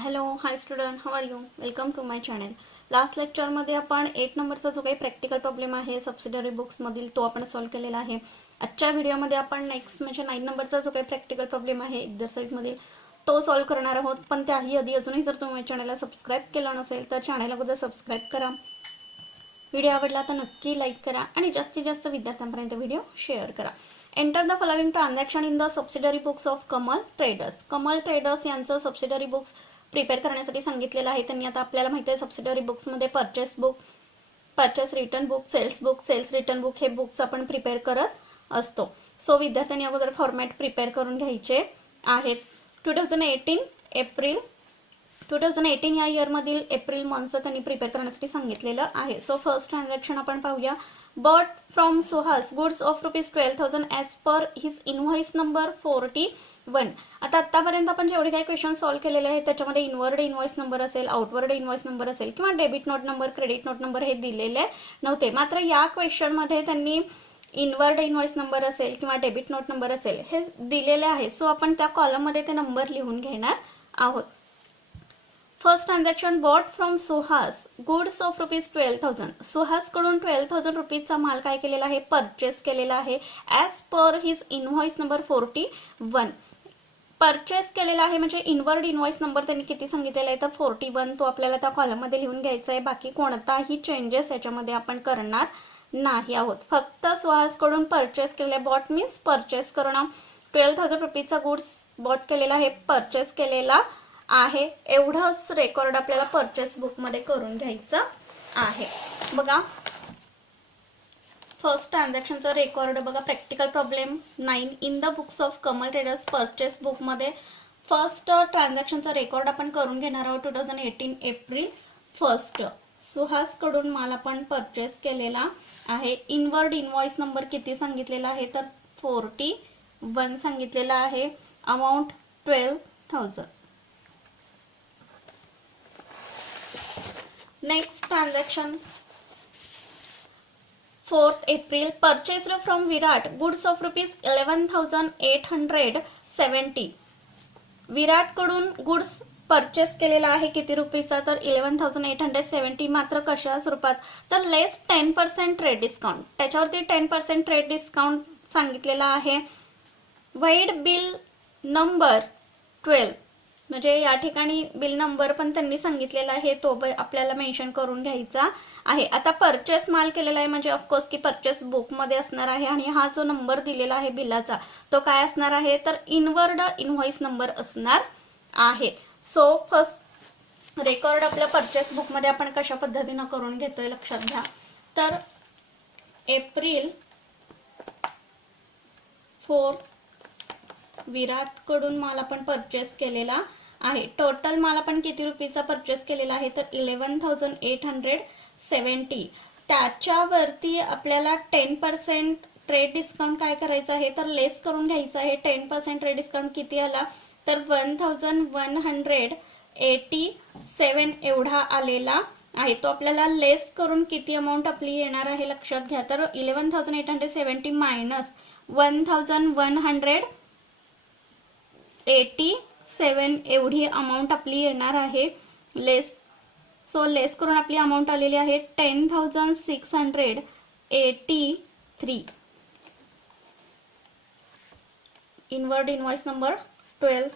Hello hi student, how are you? Welcome to my channel. Last लेक्चरमध्ये आपण 8 नंबरचा जो काही प्रॅक्टिकल प्रॉब्लेम आहे सबसिडरी बुक्समधील तो आपण सॉल्व्ह केलेला आहे. आजच्या व्हिडिओमध्ये आपण नेक्स्ट म्हणजे 9 नंबरचा जो काही प्रॅक्टिकल प्रॉब्लेम आहे एक्झरसाइजमध्ये तो सॉल्व्ह करणार आहोत. पण त्याही आधी अजूनही जर तुम्ही चॅनलला सबस्क्राईब केलं नसेल तर चॅनलला अगोदर सबस्क्राईब करा. व्हिडिओ आवडला तर नक्की लाईक करा आणि जास्तीत जास्त विद्यार्थ्यांपर्यंत व्हिडिओ शेअर करा. Enter the following transaction in the subsidiary books of Kamal traders. Kamal traders यांचं सबसिडरी बुक्स प्रिपेअर करण्यासाठी सांगितलेलं आहे. त्यांनी आता आपल्याला माहिती आहे सबसिडरी बुक्समध्ये purchase book, purchase return book, sales return book हे बुक्स आपण प्रिपेअर करत असतो. सो विद्यार्थ्यांनी अगोदर फॉर्मॅट प्रिपेअर करून घ्यायचे आहेत. 2018 या इयरमधील एप्रिल मंथचं त्यांनी प्रिपेअर करण्यासाठी सांगितलेलं आहे. सो फर्स्ट ट्रान्झॅक्शन आपण पाहूया. Bought from Suhas goods of ₹12,000 as per his invoice number 41. आता आतापर्यंत आपण जेवढे काही क्वेश्चन सॉल्व्ह केलेले आहेत त्याच्यामध्ये इनवर्ड इनव्हॉइस नंबर असेल, आउटवर्ड इनव्हॉइस नंबर असेल किंवा debit note number, credit note number हे दिलेले नव्हते. मात्र या क्वेश्चनमध्ये त्यांनी इनवर्ड इनव्हॉइस नंबर असेल किंवा डेबिट नोट नंबर असेल हे दिलेले आहे. सो आपण त्या कॉलममध्ये ते नंबर लिहून घेणार आहोत. First transaction bought from Suhas goods of ₹12,000. सुहासकडून 12,000 रुपीजचा माल काय केलेला आहे? परचेस केलेला आहे. As per his invoice number 41. Purchase केलेला आहे म्हणजे इनवर्ड इनव्हॉइस नंबर त्यांनी किती सांगितलेला आहे तर 41. तो आपल्याला त्या कॉलममध्ये लिहून घ्यायचा आहे. बाकी कोणताही चेंजेस याच्यामध्ये आपण करणार नाही आहोत. फक्त सुहासकडून परचेस केलेला आहे. बॉट मीन्स परचेस करणं. 12,000 रुपीजचा गुड्स बॉट केलेला आहे, परचेस केलेला आहे. एवढंच रेकॉर्ड आपल्याला परचेस बुकमध्ये करून घ्यायचं आहे. बघा फर्स्ट ट्रान्झॅक्शनचं रेकॉर्ड बघा. Practical problem 9 in the books of Kamal traders purchase बुकमध्ये फर्स्ट ट्रान्झॅक्शनचं रेकॉर्ड आपण करून घेणार आहोत. 2018 एप्रिल 1. सुहासकडून माल आपण परचेस केलेला आहे. इनवर्ड इनव्हॉइस नंबर किती सांगितलेला आहे तर 41 सांगितलेला आहे. Amount 12,000. Next transaction 4 April purchased from Virat goods of ₹11,870. विराटकडून गुड्स परचेस केलेला आहे किती रुपीचा तर 11,870. मात्र कशा स्वरूपात तर लेस 10% ट्रेड डिस्काउंट. त्याच्यावरती 10% ट्रेड डिस्काउंट सांगितलेला आहे. वाईड बिल नंबर 12 म्हणजे या ठिकाणी बिल नंबर पण त्यांनी सांगितलेला आहे तो आपल्याला मेन्शन करून घ्यायचा आहे. आता परचेस माल केलेला आहे म्हणजे ऑफकोर्स की परचेस बुकमध्ये असणार आहे आणि हा जो नंबर दिलेला आहे बिलाचा तो काय असणार आहे तर इनवर्ड इनव्हॉइस नंबर असणार आहे. सो फर्स्ट रेकॉर्ड आपल्या परचेस बुकमध्ये आपण कशा पद्धतीनं करून घेतोय लक्षात घ्या. तर एप्रिल 4 विराटकडून माल आपण परचेस केलेला आहे. टोटल माल आपण किती रुपीचा परचेस केलेला आहे तर 11,870. त्याच्यावरती आपल्याला 10% ट्रेड डिस्काउंट काय करायचं आहे तर लेस करून घ्यायचं आहे. 10% ट्रेड डिस्काउंट किती आला तर 1,187 एवढा आलेला आहे. तो आपल्याला लेस करून किती अमाऊंट आपली येणार आहे लक्षात घ्या. तर 11,870 मायनस 1,187 एवढी अमाऊंट आपली येणार आहे लेस. सो लेस करून आपली अमाऊंट आलेली आहे 10,683. इनवर्ड इनव्हॉइस नंबर 12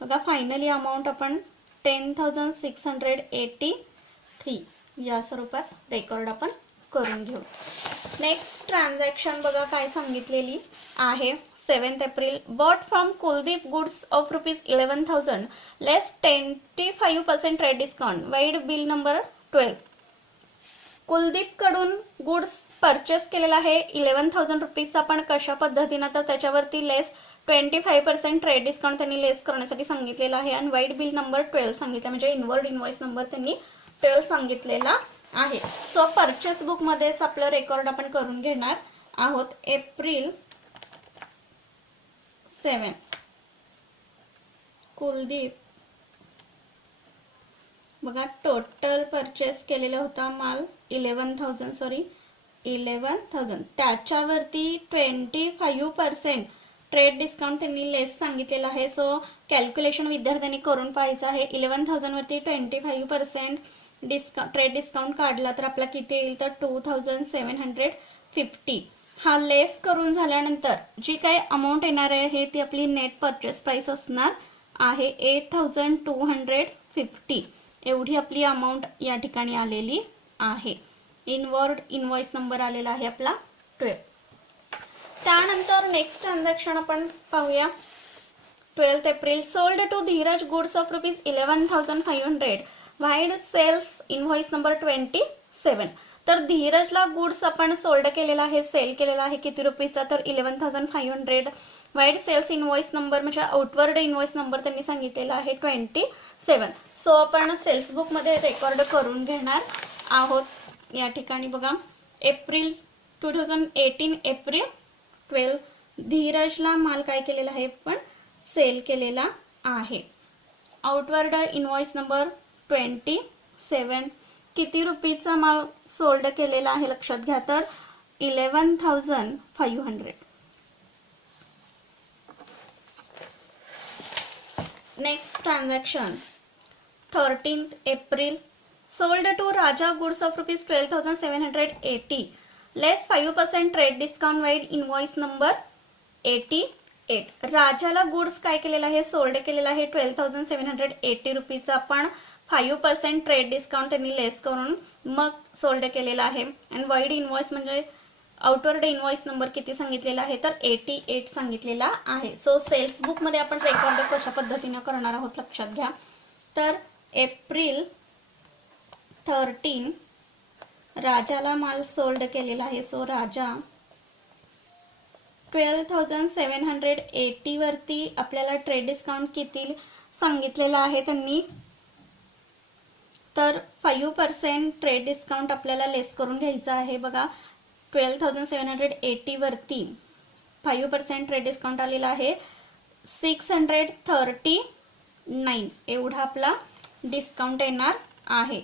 बघा. फायनली अमाऊंट आपण 10,683 या स्वरूपात रेकॉर्ड आपण करून घेऊ. नेक्स्ट ट्रान्झॅक्शन बघा काय सांगितलेली आहे. 7 April bought from Kuldeep goods of ₹11,000 less 25% trade discount vide bill number 12. कुलदीपकडून गुड्स परचेस केलेला आहे 11,000 रुपीजचा. पण कशा पद्धतीनं तर त्याच्यावरती लेस 25% ट्रेड डिस्काउंट त्यांनी लेस करण्यासाठी सांगितलेला आहे आणि वाईड बिल नंबर 12 सांगितलं म्हणजे इनवर्ड इनव्हॉइस नंबर त्यांनी 12 सांगितलेला आहे. सो परचेस बुकमध्येच आपलं रेकॉर्ड आपण करून घेणार आहोत. एप्रिल 7 कुलदीप बघा टोटल परचेस केलेला होता माल 11,000 त्याच्यावरती 25% ट्रेड डिस्काउंट त्यांनी लेस सांगितलेला आहे. सो कॅल्क्युलेशन विद्यार्थ्यांनी करून पाहायचं आहे. 11,000 वरती 25% ट्रेड डिस्काउंट काढला तर आपला किती येईल तर 2,750. हा लेस करून झाल्यानंतर जी काही अमाऊंट येणार आहे ती आपली नेट परचेस प्राइस असणार आहे 8,250. एवढी आपली अमाऊंट या ठिकाणी आलेली आहे. इनवर्ड इनवॉइस नंबर आलेला आहे आपला 12. त्यानंतर नेक्स्ट ट्रान्झॅक्शन आपण पाहूया. 12 April sold to Dheeraj goods of ₹11,500 vide sales invoice number 27. तर धीरजला गुड्स आपण सोल्ड केलेला आहे, सेल केलेला आहे किती रुपीचा तर 11,500. वाईड सेल्स इनव्हॉइस नंबर म्हणजे आउटवर्ड इनव्हॉइस नंबर त्यांनी सांगितलेला आहे 27. सो आपण सेल्स बुक मध्ये रेकॉर्ड करून घेणार आहोत. या ठिकाणी बघा एप्रिल 2018 एप्रिल 12 धीरजला माल काय केलेला आहे पण सेल केलेला आहे. Outward invoice number 27. किती रुपीचा माल सोल्ड केलेला आहे लक्षात घ्या तर 11,500. Next transaction 13 April sold to Raja goods of ₹12,780 less 5% trade discount vide invoice number 88. राजाला गुड्स काय केलेला आहे सोल्ड केलेला आहे 12,780 रुपीचा पण 5% ट्रेड डिस्काउंट त्यांनी लेस करून मग सोल्ड केलेला आहे. आणि वाईड इनव्हॉइस म्हणजे आउटवर्ड इनव्हॉइस नंबर किती सांगितलेला आहे तर 88 सांगितलेला आहे. सो सेल्स बुक मध्ये आपण रेकॉर्ड कशा पद्धतीने करणार आहोत लक्षात घ्या. तर एप्रिल 13 राजाला माल सोल्ड केलेला आहे. सो राजा 12,780 वरती आपल्याला ट्रेड डिस्काउंट किती सांगितलेला आहे त्यांनी तर 5% ट्रेड डिस्काउंट आपल्याला लेस करून घ्यायचा आहे. बघा 12,780 वरती 5% ट्रेड डिस्काउंट आलेला आहे 639. एवढा आपला डिस्काउंट येणार आहे.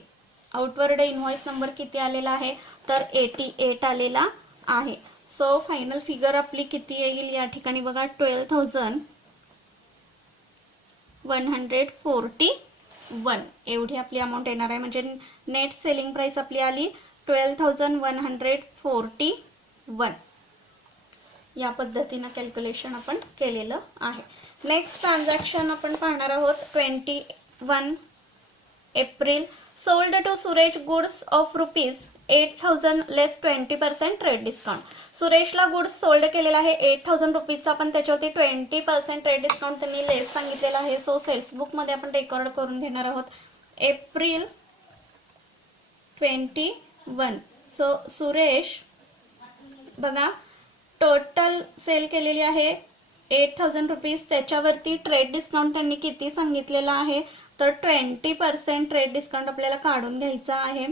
आउटवर्ड इनव्हॉइस नंबर किती आलेला आहे तर 88 आलेला आहे. सो फायनल फिगर आपली किती येईल या ठिकाणी बघा 12,141 एवढी आपली अमाऊंट येणार आहे. म्हणजे नेट सेलिंग प्राइस आपली आली 12,141. या पद्धतीने कॅल्क्युलेशन आपण केलेलं आहे. नेक्स्ट ट्रान्झॅक्शन आपण पाहणार आहोत 21 April sold to Suresh goods of ₹8,000 less 20% trade discount. सुरेशला गुड्स सोल्ड केलेला आहे 8,000 रुपीजचा पण त्याच्यावरती 20% ट्रेड डिस्काउंट त्यांनी लेस सांगितलेला आहे. सो सेल्स बुक मध्ये आपण रेकॉर्ड करून घेणार आहोत एप्रिल 21. सो सुरेश बघा टोटल सेल केलेली आहे 8,000 रुपीज. त्याच्यावरती ट्रेड डिस्काउंट त्यांनी किती सांगितलेला आहे तर 20% ट्रेड डिस्काउंट आपल्याला काढून घ्यायचा आहे.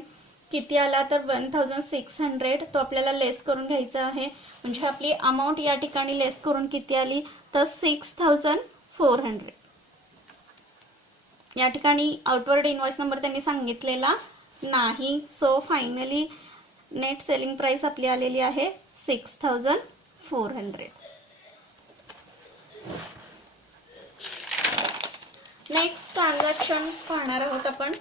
किती आला तर 1,600. तो आपल्याला लेस करून घ्यायचा आहे. म्हणजे आपली अमाऊंट या ठिकाणी लेस करून किती आली तर 6,400. या ठिकाणी आउटवर्ड इनव्हॉइस नंबर त्यांनी सांगितलेला नाही. So finally net selling price आपली आलेली आहे 6,400. नेक्स्ट ट्रान्झॅक्शन पाहणार आहोत आपण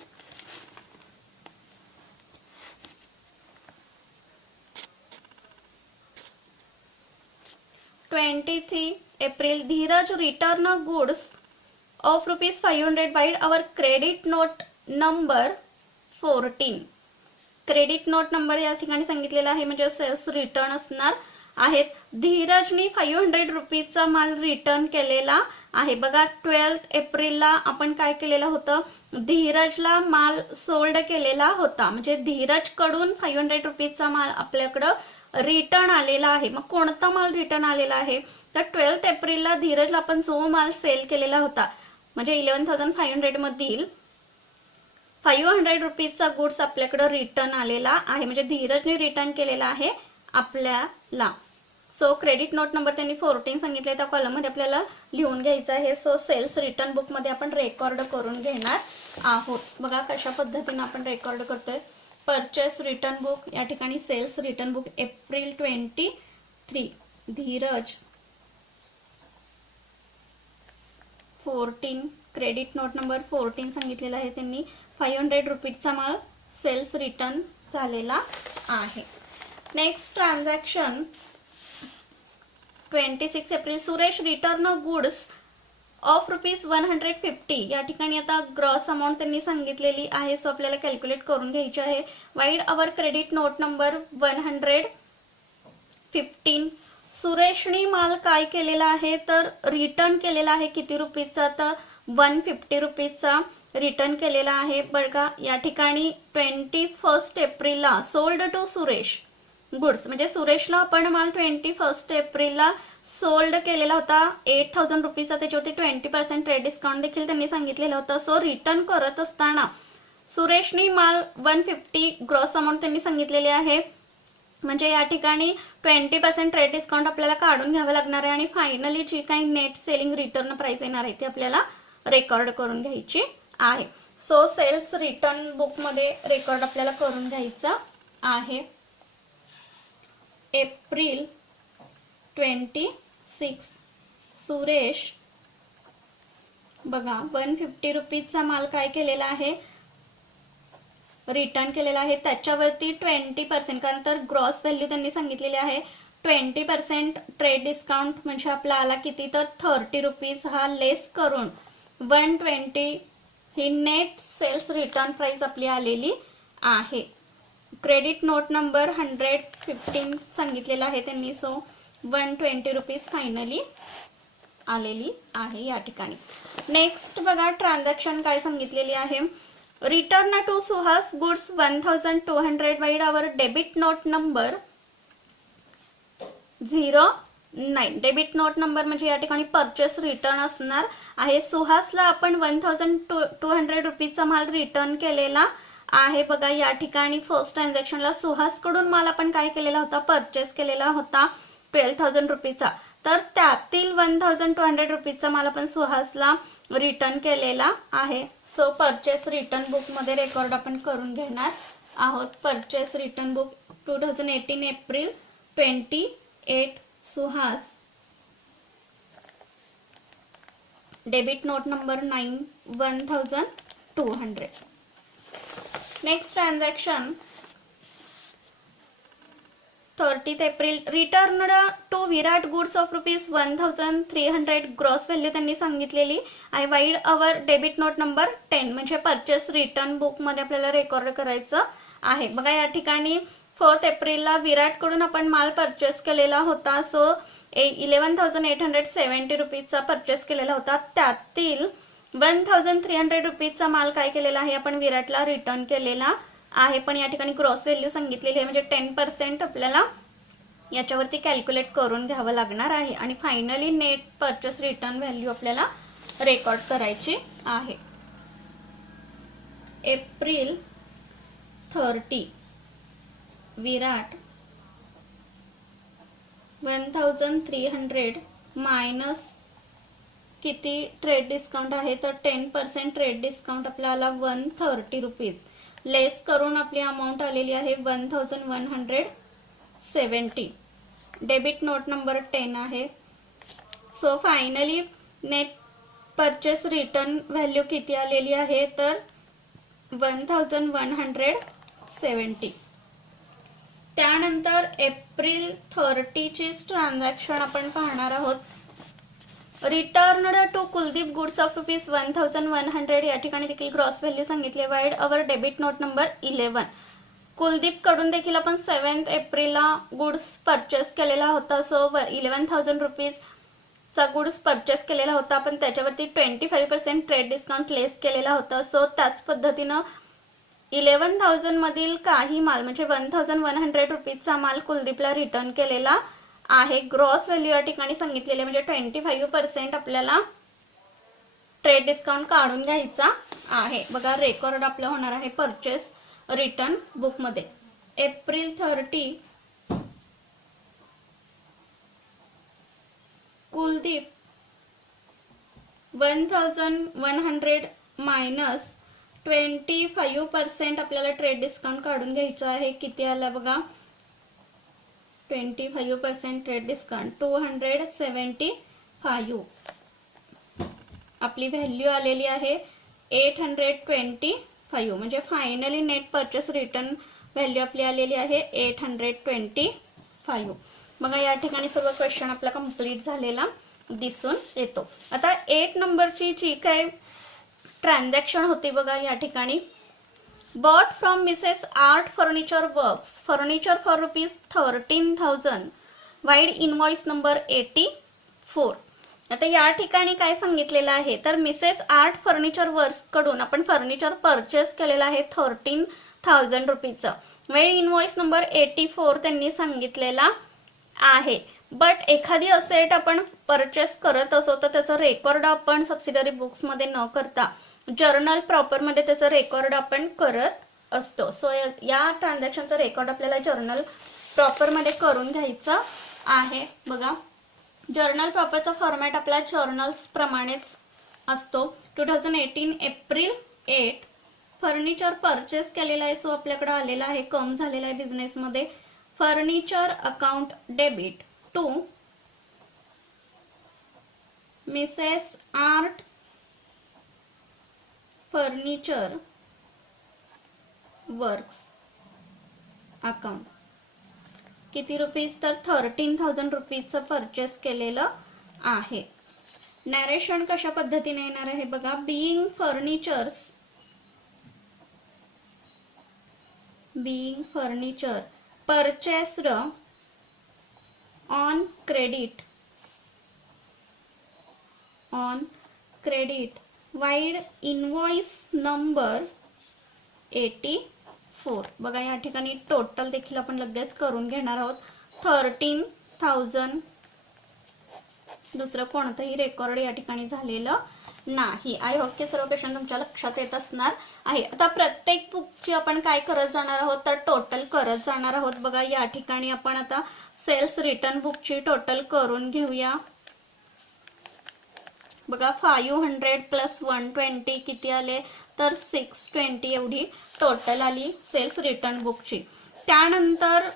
23 April Dheeraj return goods of ₹500 by our credit note number 14. Credit note number या ठिकाणी सांगितलेला आहे म्हणजे सेल्स रिटर्न असणार आहेत. धीरजनी 500 रुपीजचा माल रिटर्न केलेला आहे. बघा 12 एप्रिलला आपण काय केलेलं होतं धीरजला माल सोल्ड केलेला होता. म्हणजे धीरज कडून 500 रुपीजचा माल आपल्याकडं रिटर्न आलेला आहे. मग कोणता माल रिटर्न आलेला आहे तर 12 एप्रिलला धीरजला आपण जो माल सेल केलेला होता म्हणजे 11,500 मधील 500 रुपीजचा गुड्स आपल्याकडे रिटर्न आलेला आहे. म्हणजे धीरजने रिटर्न केलेला आहे आपल्याला. सो क्रेडिट नोट नंबर त्यांनी 14 सांगितले त्या कॉलम मध्ये आपल्याला लिहून घ्यायचं आहे. सो सेल्स रिटर्न बुक मध्ये आपण रेकॉर्ड करून घेणार आहोत. बघा कशा पद्धतीने आपण रेकॉर्ड करतोय. परचेस रिटर्न बुक या ठिकाणी sales return book April 23 Dheeraj 14 credit note number 14 सांगितलेला आहे त्यांनी. 500 रुपीजचा माल सेल्स रिटर्न झालेला आहे. Next transaction 26 April. Suresh return goods of ₹150. या ठिकाणी आता ग्रॉस अमाऊंट त्यांनी सांगितलेली आहे, सो आपल्याला कॅल्क्युलेट करून घ्यायची आहे. Vide our credit note number 115. सुरेशनी माल काय केलेला आहे तर रिटर्न केलेला आहे. किती रुपीजचा तर 150 रुपीजचा रिटर्न केलेला आहे. बघा या ठिकाणी 21 एप्रिलला सोल्ड टू सुरेश गुड्स, म्हणजे सुरेशला आपण माल 21 एप्रिलला सोल्ड केलेला होता 8000 रुपीजचा. त्याच्यावरती 20% ट्रेड डिस्काउंट देखील त्यांनी सांगितलेलं होतं. सो रिटर्न करत असताना सुरेशनी माल 150 ग्रॉस अमाऊंट त्यांनी सांगितलेली आहे, म्हणजे या ठिकाणी 20% ट्रेड डिस्काउंट आपल्याला काढून घ्यावं लागणार आहे. आणि फायनली जी काही नेट सेलिंग रिटर्न प्राइस येणार आहे ती आपल्याला रेकॉर्ड करून घ्यायची आहे. सो सेल्स रिटर्न बुक मध्ये रेकॉर्ड आपल्याला करून घ्यायचं आहे. एप्रिल 26 सुरेश बघा 150 रुपीजचा माल काय केलेला आहे रिटर्न केलेला आहे. त्याच्यावरती 20%, कारण तर ग्रॉस व्हॅल्यू त्यांनी सांगितलेली आहे 20% ट्रेड डिस्काउंट, म्हणजे आपला आला किती तर 30 रुपीज. हा लेस करून 120 ही नेट सेल्स रिटर्न प्राइस आपली आलेली आहे. क्रेडिट नोट नंबर 115 सांगितलेला आहे त्यांनी, सो 120 रुपीज फायनली आलेली आहे या ठिकाणी. नेक्स्ट बघा ट्रान्झॅक्शन काय सांगितलेली आहे. Return to Suhas goods 1200 vide our debit note number 09. Debit note number म्हणजे या ठिकाणी परचेस रिटर्न असणार आहे. सुहासला आपण 1200 रुपीजचा माल रिटर्न केलेला आहे. बघा या ठिकाणी फर्स्ट ट्रान्झॅक्शनला सुहासकडून माल आपण काय केलेला होता परचेस केलेला होता 12,000 रुपीजचा. तर त्यातील 1200 रुपीजचा माल आपण सुहासला रिटर्न केलेला आहे. सो परचेस रिटर्न बुक मध्ये रेकॉर्ड आपण करून घेणार आहोत. Purchase return book 2018 April 28 Suhas debit note number 9 1200. Next transaction 30 April. Return to Virat goods of ₹1300 gross value त्यांनी सांगितलेली आहे. Vide our debit note number 10, म्हणजे परचेस रिटर्न बुक मध्ये आपल्याला रेकॉर्ड करायचं आहे. बघा या ठिकाणी 4 एप्रिलला विराट कडून आपण माल परचेस केलेला होता. सो 11,870 रुपीजचा परचेस केलेला होता. त्यातील 1,300 रुपीजचा माल काय केलेला आहे आपण विराटला रिटर्न केलेला आहे. पण या ठिकाणी ग्रॉस व्हॅल्यू सांगितलेली आहे, म्हणजे 10% आपल्याला याच्यावरती कॅल्क्युलेट करून घ्यावं लागणार आहे. आणि finally net purchase return value आपल्याला रेकॉर्ड करायची आहे. एप्रिल 30 विराट 1300 मायनस किती ट्रेड डिस्काउंट आहे तर 10% ट्रेड डिस्काउंट आपल्याला 130 रुपीज लेस करून आपली अमाऊंट आलेली आहे 1170. डेबिट नोट नंबर 10 आहे. So finally net purchase return value किती आलेली आहे तर 1170. त्यानंतर एप्रिल 30 ची ट्रान्झॅक्शन आपण पाहणार आहोत. Return to Kuldeep goods of ₹1100. या ठिकाणी देखील ग्रॉस व्हॅल्यू सांगितले. Vide our debit note number 11. Kuldeep कडून देखील आपण 7 एप्रिलला गुड्स परचेस केलेला होता. सो 11,000 रुपीजचा गुड्स परचेस केलेला होता. आपण त्याच्यावरती 25% ट्रेड डिस्काउंट लेस केलेला होता. सो त्याच पद्धतीनं 11,000 मधील काही माल म्हणजे 1,100 रुपीजचा माल कुलदीपला रिटर्न केलेला आहे. ग्रॉस व्हॅल्यू या ठिकाणी सांगितलेले म्हणजे 25% आपल्याला ट्रेड डिस्काउंट काढून घ्यायचा आहे. बघा रेकॉर्ड आपला होणार आहे परचेस रिटर्न बुक मध्ये. एप्रिल 30 कुलदीप 1,100 मायनस 25% आपल्याला ट्रेड डिस्काउंट काढून घ्यायचं आहे. किती आला बघा 25% ट्रेड डिस्काउंट 275. आपली व्हॅल्यू आलेली आहे 825, म्हणजे finally net purchase return value आपली आलेली आहे 825. बघा या ठिकाणी सर्व क्वेश्चन आपला कंप्लीट झालेला दिसून येतो. आता 8 नंबरची जी काय ट्रान्झॅक्शन होती बघा या ठिकाणी, bought from Mrs. Art Furniture Works furniture for ₹13,000 wide invoice number 84. आता या ठिकाणी काय सांगितलेलं आहे तर मिसेस आर्ट फर्निचर वर्क्स कडून आपण फर्निचर परचेस केलेलं आहे 13,000 रुपीचं. वाईड इनवॉइस नंबर 84 त्यांनी सांगितलेला आहे. बट एखादी असेट आपण परचेस करत असो तर त्याचं रेकॉर्ड आपण सबसिडरी बुक्स मध्ये न करता जर्नल प्रॉपर मध्ये त्याचं रेकॉर्ड आपण करत असतो. सो या ट्रान्झॅक्शनचं रेकॉर्ड आपल्याला जर्नल प्रॉपर मध्ये करून घ्यायचं आहे. बघा जर्नल प्रॉपरचा फॉर्मॅट आपला जर्नल्स प्रमाणेच असतो. 2018 एप्रिल 8 फर्निचर परचेस केलेला आहे. सो आपल्याकडे आलेला आहे, कम झालेला आहे बिझनेस मध्ये. Furniture account debit to Mrs Art Furniture Works account. किती रुपीज तर 13,000 रुपीजचं परचेस केलेलं आहे. नॅरेशन कशा पद्धतीने येणार आहे बघा. Being furniture purchased on credit wide invoice number 84. बघा या ठिकाणी टोटल देखील आपण लगेच करून घेणार आहोत. 13,000 दुसरं कोणतंही रेकॉर्ड या ठिकाणी झालेलं नाही. आय होप की सर्व क्वेश्चन तुमच्या लक्षात येत असणार आहे. आता प्रत्येक बुकची आपण काय करत जाणार आहोत तर टोटल करत जाणार आहोत. बघा या ठिकाणी आपण आता सेल्स रिटर्न बुकची टोटल करून घेऊया. बघा 500 प्लस 120 किती आले तर 620 एवढी टोटल आली सेल्स रिटर्न बुकची. त्यानंतर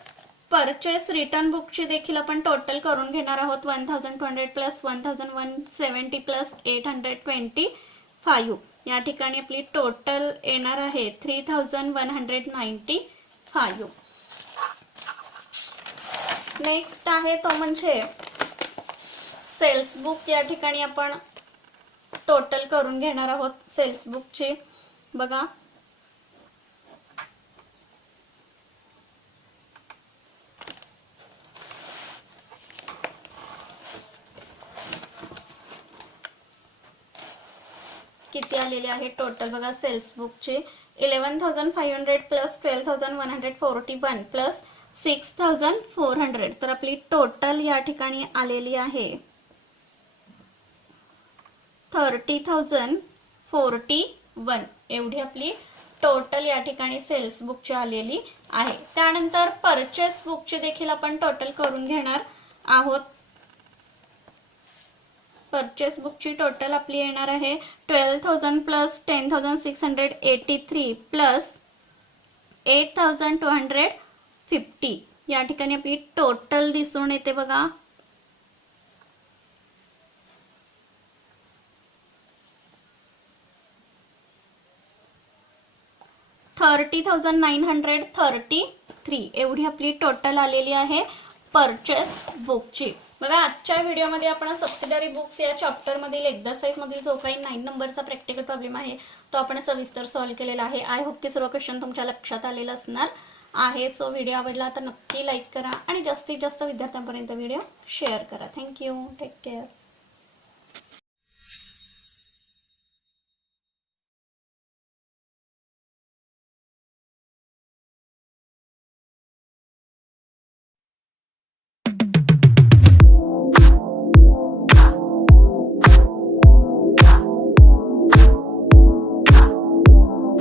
परचेस रिटर्न बुकची देखील आपण टोटल करून घेणार आहोत. 1200 प्लस 1170 प्लस 825. या ठिकाणी आपली टोटल येणार आहे 3195. नेक्स्ट आहे तो म्हणजे सेल्स बुक. या ठिकाणी आपण टोटल करून घेणार आहोत सेल्स बुकची. बघा किती आलेले आहे टोटल. बघा सेल्स बुकचे 11,500 प्लस 12,141 प्लस 6,400. तर आपली टोटल या ठिकाणी आलेली आहे 30,041 एवढी आपली टोटल या ठिकाणी सेल्स बुकची आलेली आहे. त्यानंतर परचेस बुकची देखील आपण टोटल करून घेणार आहोत. परचेस बुकची टोटल आपली येणार आहे 12,000 प्लस 10,683 प्लस 8,250. या ठिकाणी आपली टोटल दिसून येते बघा 30,933 एवढी आपली टोटल आलेली आहे परचेस बुकची. बघा आजच्या व्हिडिओमध्ये आपण सबसिडरी बुक्स या चॅप्टर मधील एक्सरसाइज मधील जो काही 9 नंबरचा प्रॅक्टिकल प्रॉब्लेम आहे तो आपण सविस्तर सॉल्व्ह केलेला आहे. आय होप की सर्व क्वेश्चन तुमच्या लक्षात आलेलं असणार आहे. सो व्हिडिओ आवडला तर नक्की लाईक करा आणि जास्तीत जास्त विद्यार्थ्यांपर्यंत व्हिडिओ शेअर करा. थँक्यू. Take care.